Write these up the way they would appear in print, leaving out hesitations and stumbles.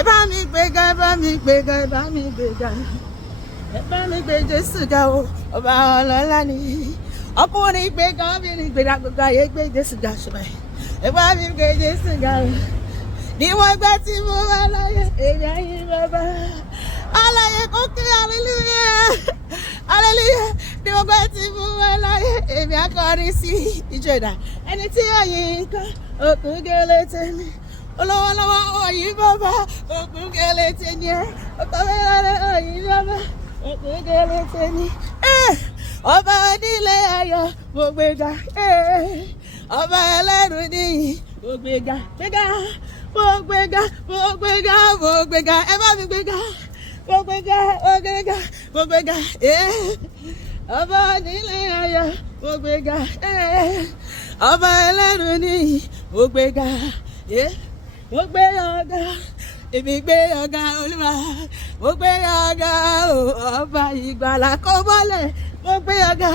Ebami gbéga, Ebami gbéga, Ebami gbéga. Ebami gbé Jesu ga o, ọba ọlọ́lá ni. Ọkùnrin gbéga, obìnrin gbéga, gbogbo ayé gbé Jesu ga ṣùgbọ́n. Ebami gbé Jesu ga o. Níwọ̀n gbà tí mo wà láyé, èmi ayé bàbá. Aláyé kò kí hallelujah, hallelujah. Níwọ̀n gbà tí mo wà láyé, èmi akọrin sí ìjọ ìdá. Ẹni tí ọ̀yìn kan, òkú gẹ́lẹ́ tẹ́lẹ̀. Olówó lọ́wọ́ ọ̀yìn bàbá, òkú gẹ́lẹ́ tẹ́lẹ̀. Ọkọ̀ mẹ́rin ọ̀yìn bàbá, òkú gẹ́lẹ́ tẹ́lẹ̀. Ọba onílé ayọ̀, mo gbéga. Ọba ẹlẹ́rù níyì, mo gbéga, gbéga. Mo gbéga, mo gbéga, mo gbéga. Ẹ bá mi gbéga. Mo gbéga, mo gbéga, mo gbéga. Ọba onílé ayọ̀, mo gbéga. Ọba ẹlẹ́rù níyì, mo gbéga. Mo gbé ọ̀gá, èmi gbé ọ̀gá Olúwa. Mo gbé ọ̀gá ọba ìgbàlà kó mọ́lẹ̀. Mo gbé ọ̀gá,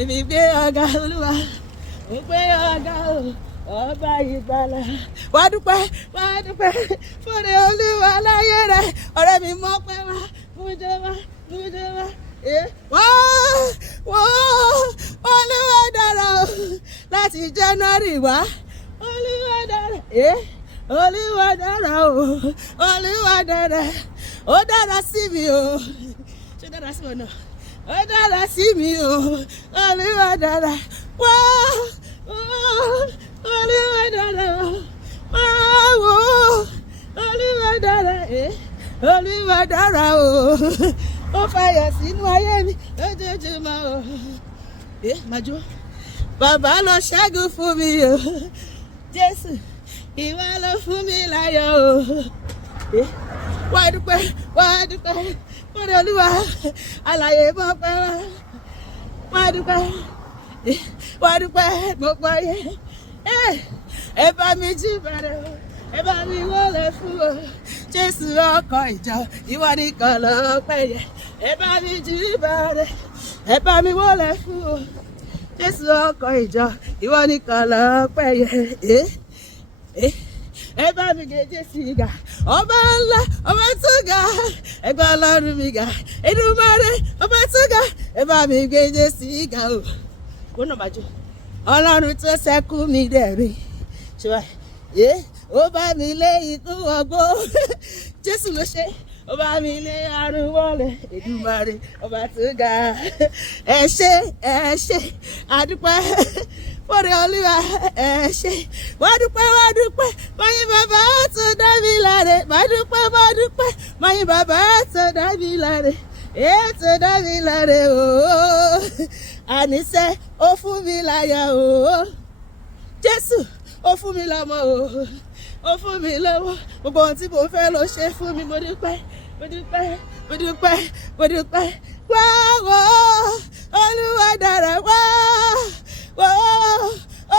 èmi gbé ọ̀gá Olúwa. Mo gbé ọ̀gá ọba ìgbàlà. Wá dúpẹ́ fún Olúwa láyé rẹ̀. Ọ̀rẹ́ mi mọ̀ pé wá mújọ wá. Olúwa dára o láti January wá. Olúwa dára Olúwa dára o, Olúwa dára. Ó dára sí mi o. Ṣé dára sí ọ náà? Ó dára sí mi o. Olúwa dára. Olúwa dára. Olúwa dára. Olúwa dára o. Ó fàyọ̀ sínú ayé mi lójoojúmọ́ o. Màjú. Bàbá lọ ṣẹ́gun fún mi o. Jésù, ìwọ ló fún mi láyọ̀ o. Wá dúpẹ́ fún Olúwa. Àlàyé mọ̀ pé wá dúpẹ́ gbogbo ayé. Ẹ bá mi jí bẹ̀rẹ̀ o. Ẹ bá mi wọlé fún o. Jésù ọkọ ìjọ, ìwọ nìkan lọ́pẹ́ yẹ. Ẹ bá mi jí bẹ̀rẹ̀. Ẹ bá mi wọlé fún o. Jésù ọkọ ìjọ, ìwọ nìkan lọ́pẹ́ yẹ. Ẹ bá mi gbé Jésù ga. Ọba ńlá, ọba tó ga. Ẹgbẹ́ Ọlọ́run mi ga. Èdùmàrè, ọba tó ga. Ẹ bá mi gbé Jésù ga o. Wọ́n náà bàjọ́. Ọlọ́run tó ṣẹ́kù mi dẹ̀rín. Ṣùgbọ́n ó bá mi lé ikú ọgbó. Jésù ló ṣe. Ó bá mi lé àrùn wọlé. Èdùmàrè, ọba tó ga. Ẹ ṣé, àdúpẹ́ fọ́rẹ́ Olúwa. Ẹ ṣé, wá dúpẹ́. Mọ̀yìn bàbá tó dá mi láre. Má dúpẹ́. Mọ̀yìn bàbá tó dá mi láre. Tó dá mi láre o. Àníṣe ó fún mi láyọ̀ o. Jésù ó fún mi lọ́mọ o. Ó fún mi lọ́wọ́. Gbogbo ohun tí mo fẹ́ ló ṣe fún mi. Mo dúpẹ́. Wá wò Olúwa dára. Wá wò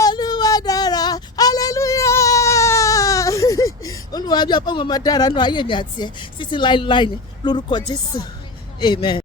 Olúwa dára. Hallelujah. Olúwa bí ọ̀pọ̀ mọ̀ máa dára nínú ayé mi àti ẹ̀ títí láéláé ni lórúkọ Jésù. Amen.